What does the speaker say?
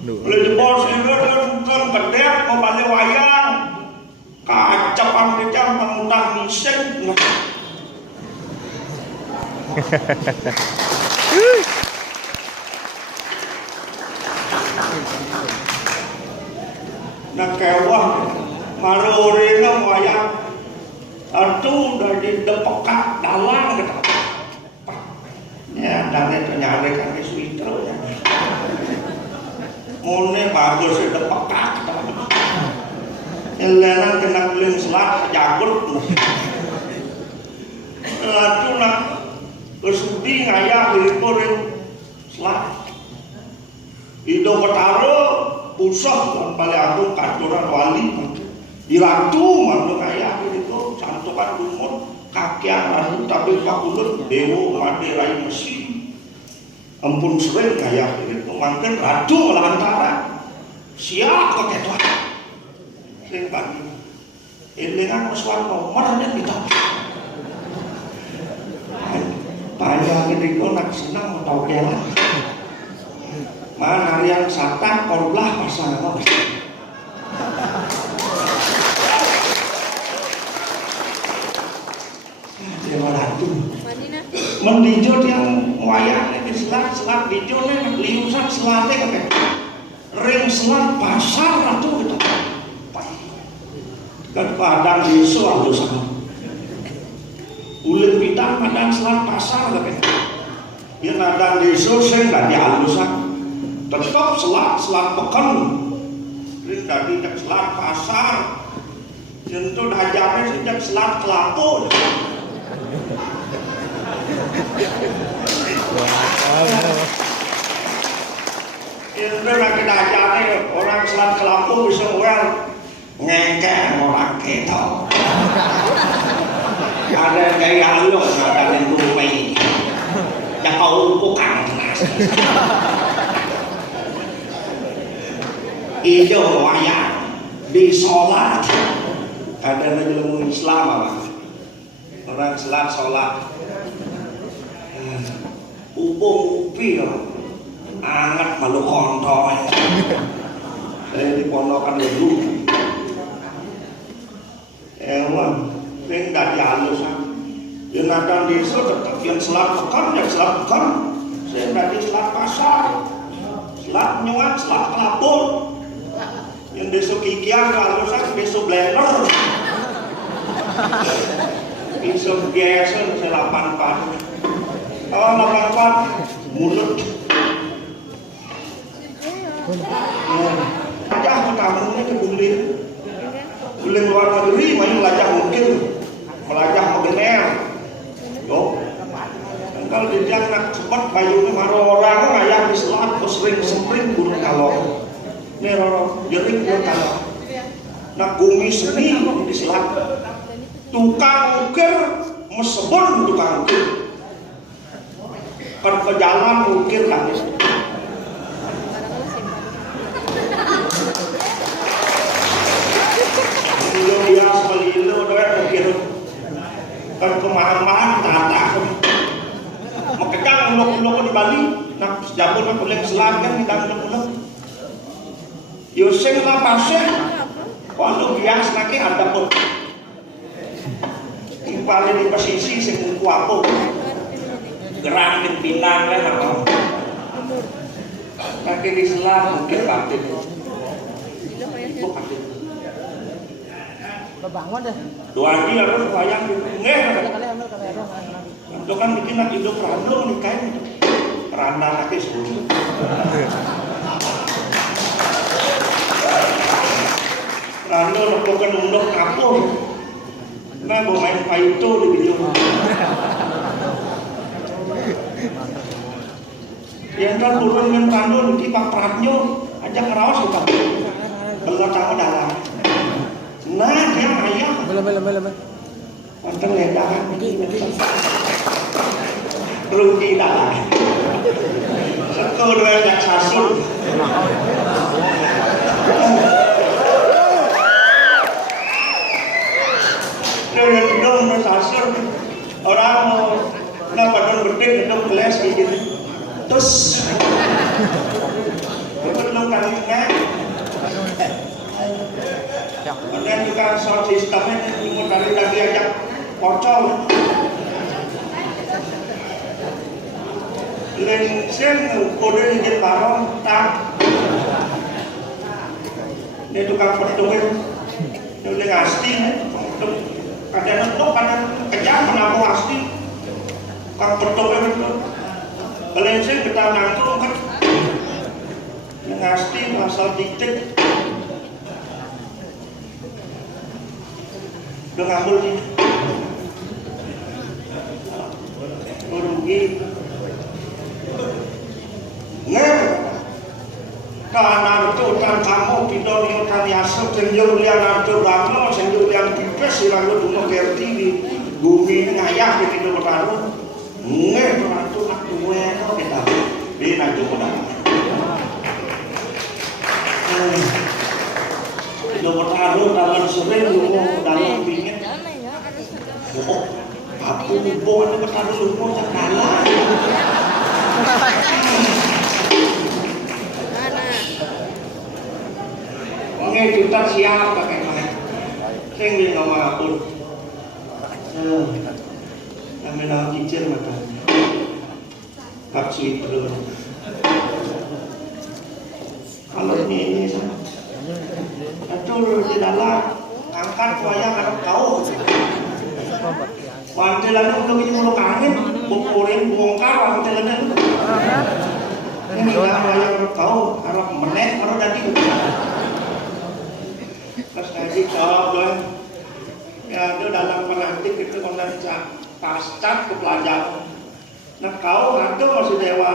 Lha jebol sira kan kedep kepale wayang. Kacapan kecam pangutah miseng. Nak kewah marorena wayang. Aduh dari depekat dalang kita. Ya, dan itu nyari kan Sweetro ya. Mone bagus itu depekat. Elenan kena beling selat jagur. Lalu nak kesudi ngayah diriporin selat. Itu ketaro pusah dan paling agung kantoran wali. Diratu mantu ngayah itu cantokan umur kakian ratu tapi pakulun dewo maderai mesin. Ampun sering ngayah itu mungkin ratu melantara siap kok itu. Sing pagi ini kan persoalan nomornya kita banyak itu nak senang atau kela mana yang satan korbelah pasangan dia meratu mendijot yang wayang ini selat dijotnya liusan selatnya ring selat pasar ratu gitu kan padang desa atau sama ulen bidang padang selat pasar tapi ya padang desa saya nggak dihalusan tetap selat pekan ini tadi selat pasar itu hajarnya sejak selat kelapa itu lagi hajarnya orang selat kelapa bisa well ngekek orang keto ada kayak lu ada yang rumai ya kau bukan hijau wayang di sholat ada ilmu Islam apa orang selat sholat upung upi anget malu kontol saya di pondokan dulu emang ini gak dihalusan yang ada di desa tetap yang selat pekan saya berarti selat pasar selat nyuat, selat kelapur yang desa kikian halusan, desa blender desa geser, saya 8 mulut aja tamunya ke Guling luar negeri main melajah mungkin melajah mengener yo kalau dia nak cepat bayunya maro orang ngayah di selat sering burung kalau neroro jering burung kalau nak bumi seni di selat tukang ukir mesebon tukang ukir kan pejalan ukir kan dia seperti itu doang mikir kan kemahan-mahan tata makanya ulok-ulok di Bali nak jabul nak boleh selat kan kita ulok-ulok yoseng lah pasir kalau bias lagi ada pun timpalnya di posisi sebelum kuapo gerang di pinang kan apa lagi di selat mungkin batin bangun deh. Dua hari harus wayang ngeh. Itu kan bikin nak hidup random nih kan. Randa lagi sebelum. Randa bukan undok kapur. Nah, main paito di video. Yang kan turun dengan randa di Pak Pratnyo ajak rawas kita. Belah tahu dalam. Nah, dia ayah. Belum. Mantan ledakan. Rugi dah. Sekol dua jak sasul. Dong sasul. Orang kenapa dong gede gedung gelas gitu. Terus belum kali kan soal sistemnya mau dari lagi ajak pocong. Lensen kode ingin barong tak. Dia tukang petugas, dia udah ngasih, kadang itu kadang kejam menampung ngasih, tukang petugas itu. Lensen kita nangkung kan, ngasih masal titik. Udah ngambil sih rugi karena itu kan kamu tidak lihat yasuk senjur liang arjo rano senjur liang pipes silang lu dulu kerti di bumi ngayah di hidup bertaruh itu nak gue kita bina juga hidup bertaruh dalam sering lu dalam pingin oh, aku hubungan dengan kado lupa tak kalah. Nge kita siap pakai main. Sing di nama aku. Kami nak kicir mata. Kapsi perlu. Kalau ini sama. Atur di dalam angkat wayang ada kau. Wantelan udah gini mulut angin, bukurin bongkar wantelan itu. Ini nggak yang tahu, harap meneh, harap jadi. Terus ngaji jawab dong. Ya itu dalam penantik itu konten pascat ke pelajaran. Nah kau ngantuk masih dewa.